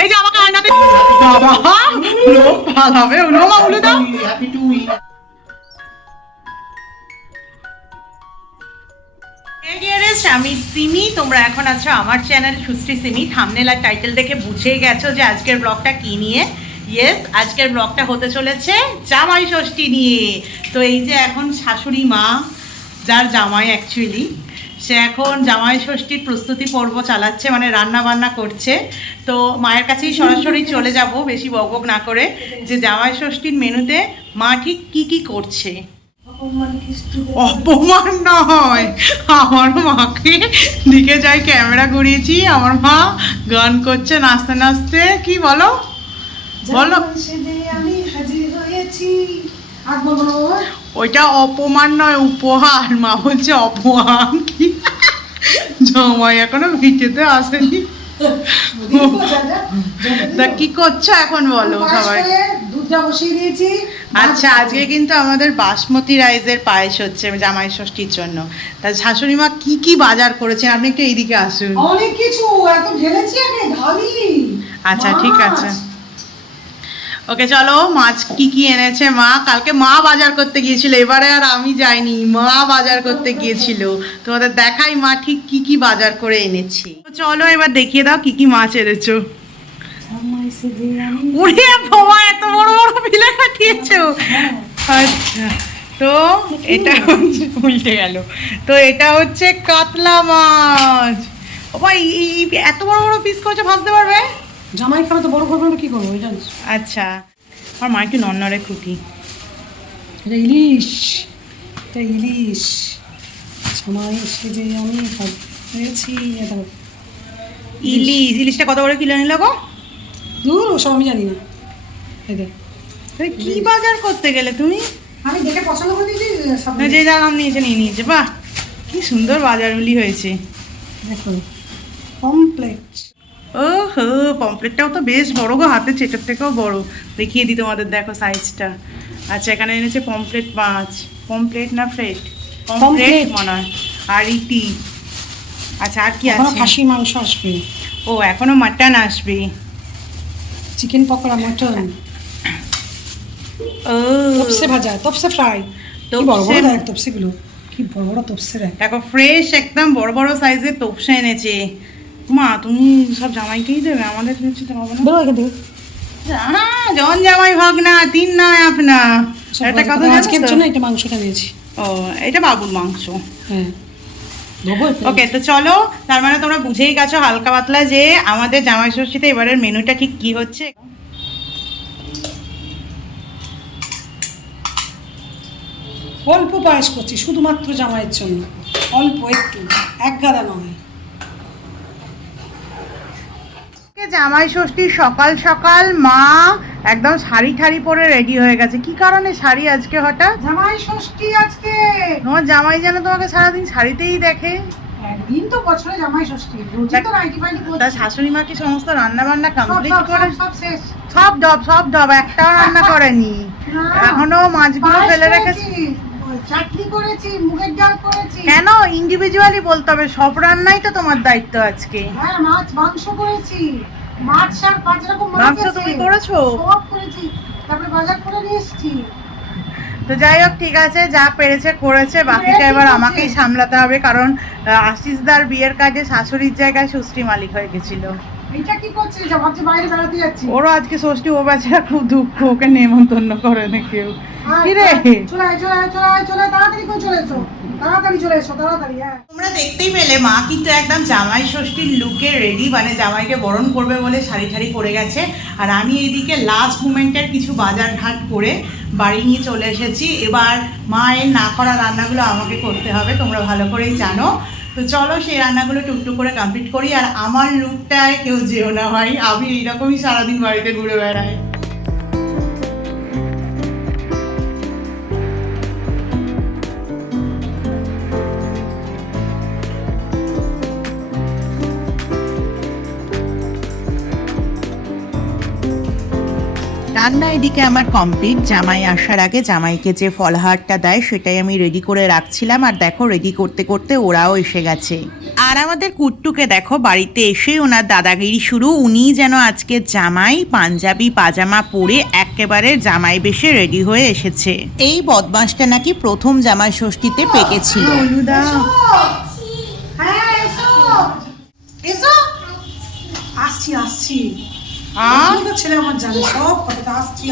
এই যে আমাকে আয়নাতে বাবা ভালো হবে মা উলে দাও। আমি সিমি, তোমরা এখন আছো আমার চ্যানেল সুশ্রী সিমি। থাম্বনেল আর টাইটেল দেখে বুঝেই গেছো যে আজকের ব্লগটা কি নিয়ে। ইয়েস, আজকের ব্লগটা হতে চলেছে জামাই ষষ্ঠী নিয়ে। তো এই যে এখন শাশুড়ি মা, যার জামাই অ্যাকচুয়ালি, সে এখন জামাই ষষ্ঠীর প্রস্তুতি পর্ব চালাচ্ছে, মানে রান্না বান্না করছে। তো মায়ের কাছেই সরাসরি চলে যাব বেশি বকবক না করে, যে জামাই ষষ্ঠীর মেনুতে মা ঠিক কি কি করছে। অপমান নয়, আমার মাকে দিকে যাই ক্যামেরা ঘুরিয়েছি, আমার মা গান করছে নাচতে নাচতে। কি বলো বলো, ওইটা অপমান নয়, উপহার। মা বলছে অপমান। কি জামাই এখনো ভিটেতে আসেনি। তা কি করছো এখন বলো সবাই? দুধটা বসিয়ে দিয়েছি। আচ্ছা, আজকে কিন্তু আমাদের বাসমতি রাইসের পায়েস হচ্ছে জামাই ষষ্ঠীর জন্য। তা শাশুড়ি মা কি কি বাজার করেছেন, আপনি একটু এইদিকে আসুন। অনেক কিছু, এত ঢেলেছি আগে ঢালি। আচ্ছা ঠিক আছে, ওকে চলো। মাছ কি কি এনেছে মা? কালকে মা বাজার করতে গিয়েছিল, এবারে আর আমি যাইনি, মা বাজার করতে গিয়েছিল। তোমাদের দেখাই মা ঠিক কি কি বাজার করে এনেছি। চলো এবার দেখিয়ে দাও কি কি মাছ এনেছো। ওরে বাবা, এত বড় বড় পিলে কাটিয়েছো। আচ্ছা, তো এটা হচ্ছে, উল্টে গেল। তো এটা হচ্ছে কাতলা মাছ। ও ভাই, এত বড় বড় পিস করেছো, ভাজতে পারবে? জামাই খাবে তো বড় করবে না, কি করবো জানিস? আচ্ছা, আমার মা একটু নন্নরে খুঁটি। এটা ইলিশ, এটা ইলিশ। জামাই এসে যে আমি পেয়েছি। ইলিশ, ইলিশটা কত করে কিলো নিল গো? দূর, ওসব আমি জানি না। এই দেখ, কি বাজার করতে গেলে তুমি? আমি দেখে পছন্দ করে দিয়েছি। যে যা দাম নিয়েছে নিয়ে নিয়েছে। বাহ, কি সুন্দর বাজারগুলি হয়েছে। দেখো, কমপ্লেট। ও হো, পমপ্লেটটাও তো বেশ বড় গো, হাতে চেটার থেকেও বড়। দেখিয়ে দিই তোমাদের, দেখো সাইজটা। আচ্ছা, এখানে এনেছে পমপ্লেট মাছ। পমপ্লেট না ফ্রেট? পমপ্লেট মনে হয়। আর ইটি। আচ্ছা, আর কি আছে? খাসির মাংস আসবে। ও, এখনো মাটন আসবে। Chicken pakora, mutton. ও, তপসে ভাজা, তপসে ফ্রাই। কি বড় বড় দেখ তপসেগুলো, কি বড় বড় তপসে দেখ। দেখো, ফ্রেশ একদম বড় বড় সাইজের তপসে এনেছে। মা, তুমি সব জামাইকেই দেবে, আমাদের কিছু তো হবে না? বেরো এখান থেকে। জন জামাই ভাগ না, তিন নয় আপনা। এটা কথা আজকের জন্য এটা মাংসটা নিয়েছি। ও, এটা বাবুর মাংস। হ্যাঁ, ওকে, তো চলো। তার মানে তোমরা বুঝেই গেছো হালকা পাতলা যে আমাদের জামাই ষষ্ঠীতে এবারের মেনুটা ঠিক কি হচ্ছে। অল্প পায়েস করছি শুধুমাত্র জামাইয়ের জন্য, অল্প একটু, এক গাদা নয়। জামাই ষষ্ঠীর সকাল সকাল মা একদম শাড়ি ঠাড়ি পরে রেডি হয়ে গেছে। কি কারণে শাড়ি আজকে হঠাৎ? জামাই ষষ্ঠী আজকে। তোমার জামাই যেন তোমাকে সারাদিন শাড়িতেই দেখে। একদিন তো বছরে জামাই ষষ্ঠী, রোজই তো নাইটি ফাইটি করছি। তার শাশুড়ি মা কি সমস্ত রান্না বান্না কমপ্লিট করে? সব শেষ, সব ডব একটাও রান্না করেনি এখনো, মাছগুলো ফেলে রেখেছি। চাটনি করেছি, মুগের ডাল করেছি। কেন ইন্ডিভিজুয়ালি বলতে হবে? সব রান্নাই তো তোমার দায়িত্ব আজকে। হ্যাঁ, মাছ মাংস করেছি, মাছ শাক 5 রকম মাংস তুমি করেছো? সব করেছি, তারপরে বাজার করে নিয়ে এসেছি। তো যাই হোক, ঠিক আছে, যা পেরেছে করেছে, বাকিটা এবার আমাকেই সামলাতে হবে। কারণ আশিসদার বিয়ের কাজে শাশুড়ির জায়গায় ষষ্ঠী মালিক হয়ে গেছিল। এটা কি করছিস? ভাবছি বাইরে বেড়াতে যাচ্ছি। ওরও আজকে ষষ্ঠী, ও বেচারা খুব দুঃখ, ওকে নেমন্তন্ন করে না কেউ। কি রে, তাড়াতাড়ি করে চলে এসো, তাড়াতাড়ি চলে এসো, তাড়াতাড়ি। হ্যাঁ, তোমরা দেখতেই পেলে মা কিন্তু একদম জামাই ষষ্ঠীর লুকে রেডি, মানে জামাইকে বরণ করবে বলে শাড়ি ঠাড়ি পরে গেছে। আর আমি এইদিকে লাস্ট মুমেন্টের কিছু বাজার ঘাট করে বাড়ি নিয়ে চলে এসেছি। এবার মায়ের না করা রান্নাগুলো আমাকে করতে হবে, তোমরা ভালো করেই জানো। তো চলো সেই রান্নাগুলো টুকটুক করে কমপ্লিট করি। আর আমার লুকটায় কেউ যেও না ভাই, আমি এইরকমই সারাদিন বাড়িতে ঘুরে বেড়াই। রান্না এদিকে আমার কমপ্লিট। জামাই আসার আগে জামাইকে যে ফলহারটা দেয় সেটাই আমি রেডি করে রাখছিলাম। আর দেখো রেডি করতে করতে ওরাও এসে গেছে। আর আমাদের কুট্টুকে দেখো বাড়িতে এসে ওনার দাদাগিরি শুরু। উনি যেন আজকে জামাই, পাঞ্জাবি পাজামা পরে একেবারে জামাই বেশে রেডি হয়ে এসেছে। এই বদমাসটা নাকি প্রথম জামাই ষষ্ঠীতে পেকেছিল। আসছি আসছি। আর ছেলে আমার জানে সব কথা। আসছি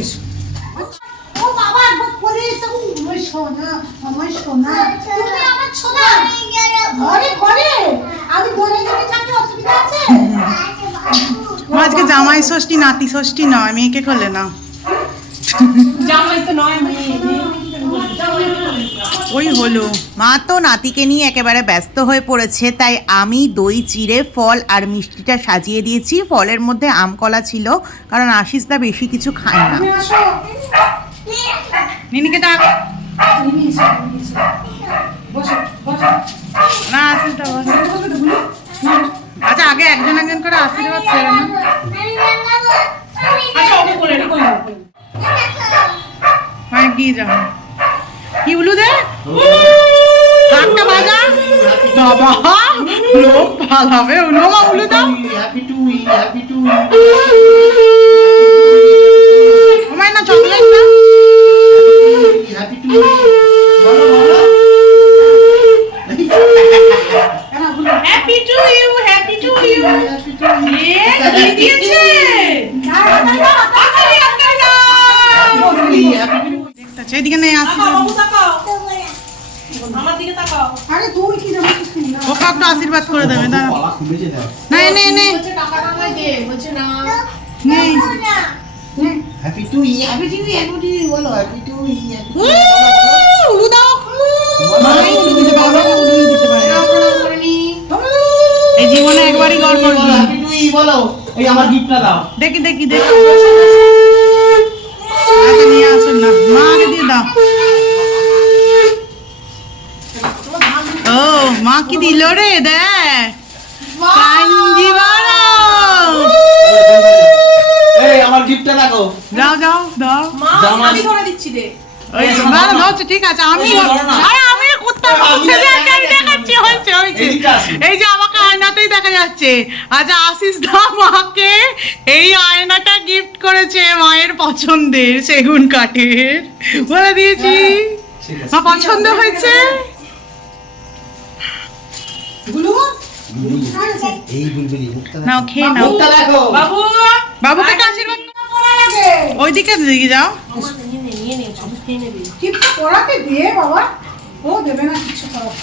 এসো। ও বাবা একবার করে এসো। আমার সোনা, আমার সোনা, তুমি আমার সোনা। ঘরে ঘরে আমি ঘরে ঘরে থাকতে অসুবিধা আছে? আজকে জামাই ষষ্ঠী, নাতি ষষ্ঠী নয়, মেয়েকে করলে না। জামাই তো নয়, মেয়ে। ওই হলো, মা তো নাতিকে নিয়ে একেবারে ব্যস্ত হয়ে পড়েছে। তাই আমি দই চিড়ে ফল আর মিষ্টিটা সাজিয়ে দিয়েছি। ফলের মধ্যে আম কলা ছিল, কারণ আশিসদা বেশি কিছু খায় না। নিনিকে ডাক না, আশিসদা বসো। আচ্ছা আগে একজন একজন করে আশীর্বাদ ছেড়ে না। মানে কি যাবো কি বলু দে হাতটা বাজা বাবা লোক পালাবে। উলো মা বলু দাও না চকলেট না। Happy to you, happy to you. কি দিয়েছে? এদিকে নেই আসি। আমার দিকে তাকাও। আরে তুমি কি জানো কিছু না। ওকে একটু আশীর্বাদ করে দেবে। দাঁড়া না নে নে টাকাটা আমায় দে। বলছে না নেই। হ্যাপি টু ই, হ্যাপি টু ই, হ্যাপি টু ই বলো, হ্যাপি টু ই। উলু দাও। এই জীবনে একবারই গড় করবি। হ্যাপি টু ই বলো। এই আমার গিফটটা দাও। দেখি দেখি দেখি। আগে নিয়ে আসুন না, মা আগে দিয়ে দাও। ও মা কি দিল রে, দেখ কাঞ্জি বড়। এই আমার গিফটটা দেখো। যাও যাও দাও। জামাই করে দিচ্ছি রে। ওই বাবা ধরছে, ঠিক আছে। আমি আরে আমি কুত্তা বলছে যে একাই দেখাচ্ছি। হয়েছে হয়েছে। এই যে আমাকে আয়নাতেই দেখা যাচ্ছে। আচ্ছা আশিস দা মাকে এই আয়নাটা গিফট করেছে, মায়ের পছন্দের সেগুন কাঠের। বলে দিয়েছি মা পছন্দ হয়েছে। এই বুলবুলি মুখটা নাও খেয়ে নাও। মুখটা দেখো। বাবু বাবুকে কাশির ওইদিকে দিকে যাও। কিছু পড়াতে দে বাবা। ও দেবে না কিছু পড়াতে।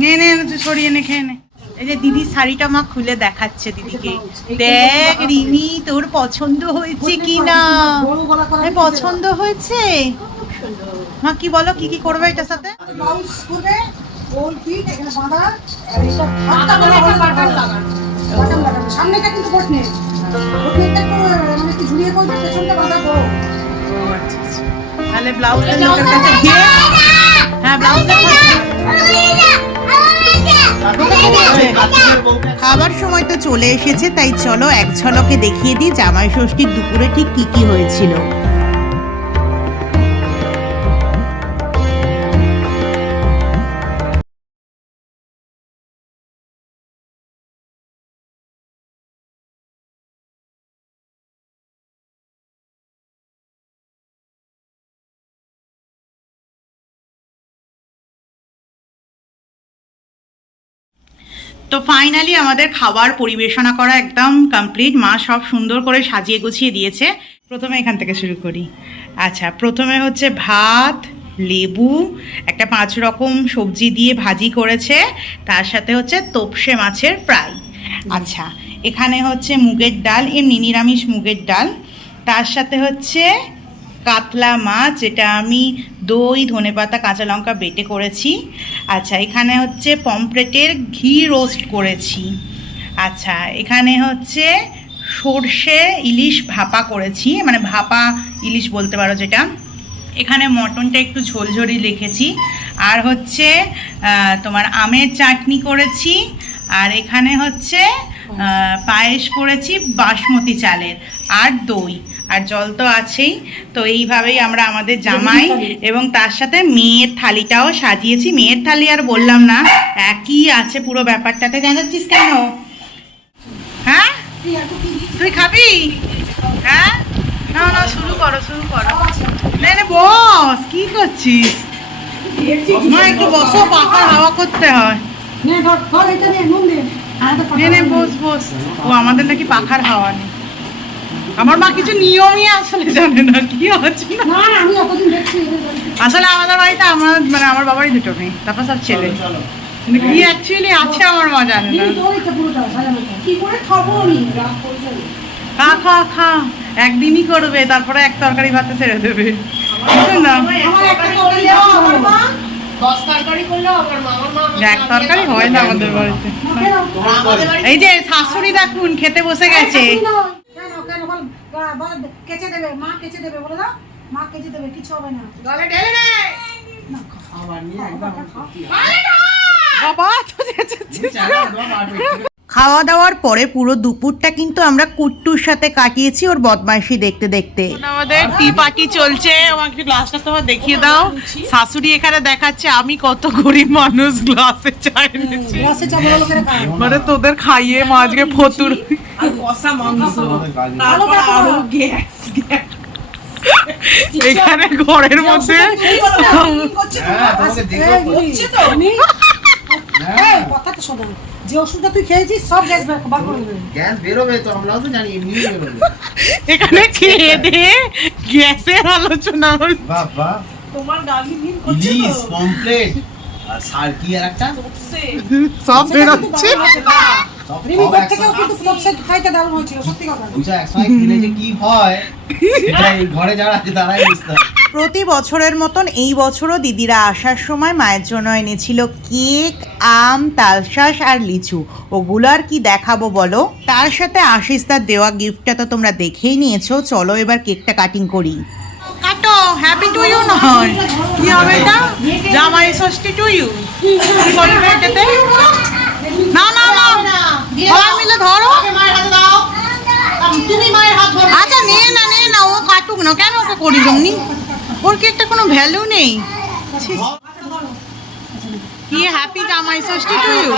নে নে তুই সরিয়ে নে, খেয়ে নে। এই যে দিদির শাড়িটা মা খুলে দেখাচ্ছে দিদিকে। দেখ রিনি তোর পছন্দ হয়েছে কি না? পছন্দ হয়েছে মা? কি বলো কি কি করবে এটার সাথে? ব্লাউজ করে গোল ফিট এখানে বাঁধা আর এটা হাতটা বলে একটা বাটন লাগানো। বাটন লাগানো। সামনেটা কিন্তু বট নেই। বট নেইটা তো মানে একটু ঝুলিয়ে কই পেছনটা বাঁধা গো। তাহলে ব্লাউজের লোকের কাছে গিয়ে হ্যাঁ ব্লাউজের খাবার সময় তো চলে এসেছে। তাই চলো এক ঝলকে দেখিয়ে দিই জামাই ষষ্ঠীর দুপুরে ঠিক কি কি হয়েছিল। তো ফাইনালি আমাদের খাবার পরিবেশনা করা একদম কমপ্লিট। মা সব সুন্দর করে সাজিয়ে গুছিয়ে দিয়েছে। প্রথমে এখান থেকে শুরু করি। আচ্ছা প্রথমে হচ্ছে ভাত, লেবু, একটা 5 রকম সবজি দিয়ে ভাজি করেছে, তার সাথে হচ্ছে তোপসে মাছের ফ্রাই। আচ্ছা এখানে হচ্ছে মুগের ডাল, এমনি নিরামিষ মুগের ডাল, তার সাথে হচ্ছে কাতলা মাছ, যেটা আমি দই ধনেপাতা কাঁচা লঙ্কা বেটে করেছি। আচ্ছা এখানে হচ্ছে পমফ্রেটের ঘি রোস্ট করেছি। আচ্ছা এখানে হচ্ছে সর্ষে ইলিশ ভাপা করেছি, মানে ভাপা ইলিশ বলতে পারো যেটা। এখানে মটনটা একটু ঝোলঝোলি রেখেছি। আর হচ্ছে তোমার আমের চাটনি করেছি। আর এখানে হচ্ছে পায়েস করেছি বাসমতি চালের, আর দই। আর জল তো আছেই। তো এইভাবেই আমরা আমাদের জামাই এবং তার সাথে মেয়ের থালিটাও সাজিয়েছি। মেয়ের থালি আর বললাম না, একই আছে পুরো ব্যাপারটাতে। জানাচ্ছিস কেন? হ্যাঁ, তুই খাবি? হ্যাঁ, না না, শুরু করো শুরু করো। নে নে বস, কি করছিস? মা একটু বসো, পাখার হাওয়া করতে হয়। নে ধর ধর, এটা নে, নুন দে। নে নে বস বস। ও আমাদের নাকি পাখার হাওয়া নেই। আমার মা কিছু নিয়মই আসলে জানে না, কি হচ্ছে না। না না, আমি অতদিন দেখছি আসলে আমাদের বাড়িতে আমার মানে আমার বাবারই দুটো মেয়ে, তারপর সব ছেলে। কিন্তু কি অ্যাকচুয়ালি আছে আমার মা জানে না। তোর এটা পুরোটা সাজানোটা কি করে খাবো আমি, রাগ করে যাবে। খা খা খা, একদিনই করবে, তারপরে এক তরকারি ভাতে ছেড়ে দেবে। বুঝলেন না? আমার একটা তরকারি দাও, আমার মা 10 তরকারি করলেও আমার মা এক তরকারি হয় না আমাদের বাড়িতে। এই যে শাশুড়ি দেখুন খেতে বসে গেছে। কেন কেন বল, বল কেচে দেবে, মা কেচে দেবে, বলে দাও মা কেচে দেবে, কিছু হবে না। গলে ঢেলে নে। খাবার নিয়ে একদম বাবা তো খাওয়া দাওয়ার পরে পুরো দুপুরটা কিন্তু আমরা কুট্টুর সাথে কাটিয়েছি ওর বদমাইশি দেখতে দেখতে। আমাদের টি পার্টি চলছে, আমাকে গ্লাসটা তোমার দেখিয়ে দাও। শাশুড়ি এখানে দেখাচ্ছে আমি কত গরিব মানুষ গ্লাসে চা এনেছি। গ্লাসে চা বড় লোকেরা খায়। মানে তোদের খাইয়ে মা আজকে ফতুর। আর কষা মাংস, ভালো তারপর দেখো। আরো গ্যাস। এখানে ঘরের মধ্যে হ্যাঁ তোমাকে দেখো হচ্ছে তো। এই কথাটা শোনো, যে ওষুধটা তুই খেয়েছিস সব গ্যাস বার করে দেবে। গ্যাস বেরোবে তো, আমরাও তো জানি এমনি বেরোবে। এখানে খেয়ে দিয়ে গ্যাসের আলোচনা হচ্ছে। বাবা তোমার গালি মিন করছে ইলিশ তো। কমপ্লিট, আর সার কি আর একটা সে সব বেরোচ্ছে। সব রিমি সব তোর থেকেও একসাথে। কিন্তু তোর সে খাইতে দারুণ হয়েছিল, সত্যি কথা। বুঝা একসময় খেলে যে কি হয় সেটা এই ঘরে যারা আছে তারাই বুঝতে পারে। প্রতি বছরের মতন এই বছরও দিদিরা আসার সময় মায়ের জন্য এনেছিল কেক, আম, তালশাঁস আর লিচু। ওগুলো আর কি দেখাবো বলো। তার সাথে আশিস তার দেওয়া গিফটটা তো তোমরা দেখেই নিয়েছো। চলো এবার কেকটা কাটিং করি। কাটো, হ্যাপি টু ইউ নয়, কি হবে এটা? জামাই ষষ্ঠী টু ইউ। কি বলবে এটাতে? না না না, সবাই মিলে ধরো। মায়ের হাতে দাও। তুমি মায়ের হাত ধরো। আচ্ছা নে না, ও কাটুক না, কেন ওকে করি জমনি? ওর কি একটা কোনো ভ্যালু নেই? কি হ্যাপি জামাই ষষ্ঠী টু ইউ।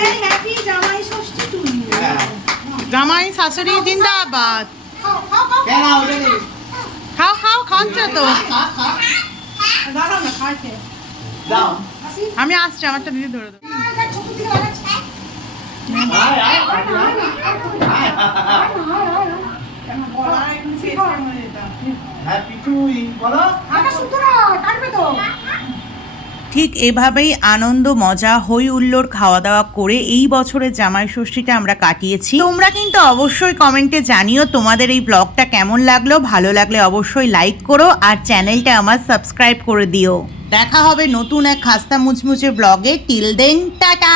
এই হ্যাপি জামাই ষষ্ঠী তুই। জামাই শাশুড়ি জিন্দাবাদ। কেন ওটা নেই? খাও খাও, খাচ্ছ তো? দাঁড়াও না, খাইতে। দাও। আমি আসছি, আমারটা দিদি ধরে দেবো। ছোট দিকে লাগাচ্ছি। আয় আয় হ্যাপি টু ইউ বলো। আটা শুদ্ধ না, কাটবে তো। ঠিক এভাবেই আনন্দ মজা হই হুল্লোড় খাওয়া দাওয়া করে এই বছরের জামাই ষষ্ঠীটা আমরা কাটিয়েছি। তোমরা কিন্তু অবশ্যই কমেন্টে জানিও তোমাদের এই ব্লগটা কেমন লাগলো। ভালো লাগলে অবশ্যই লাইক করো আর চ্যানেলটা আমার সাবস্ক্রাইব করে দিও। দেখা হবে নতুন এক খাস্তা মুচমুচে ব্লগে। Till then tata.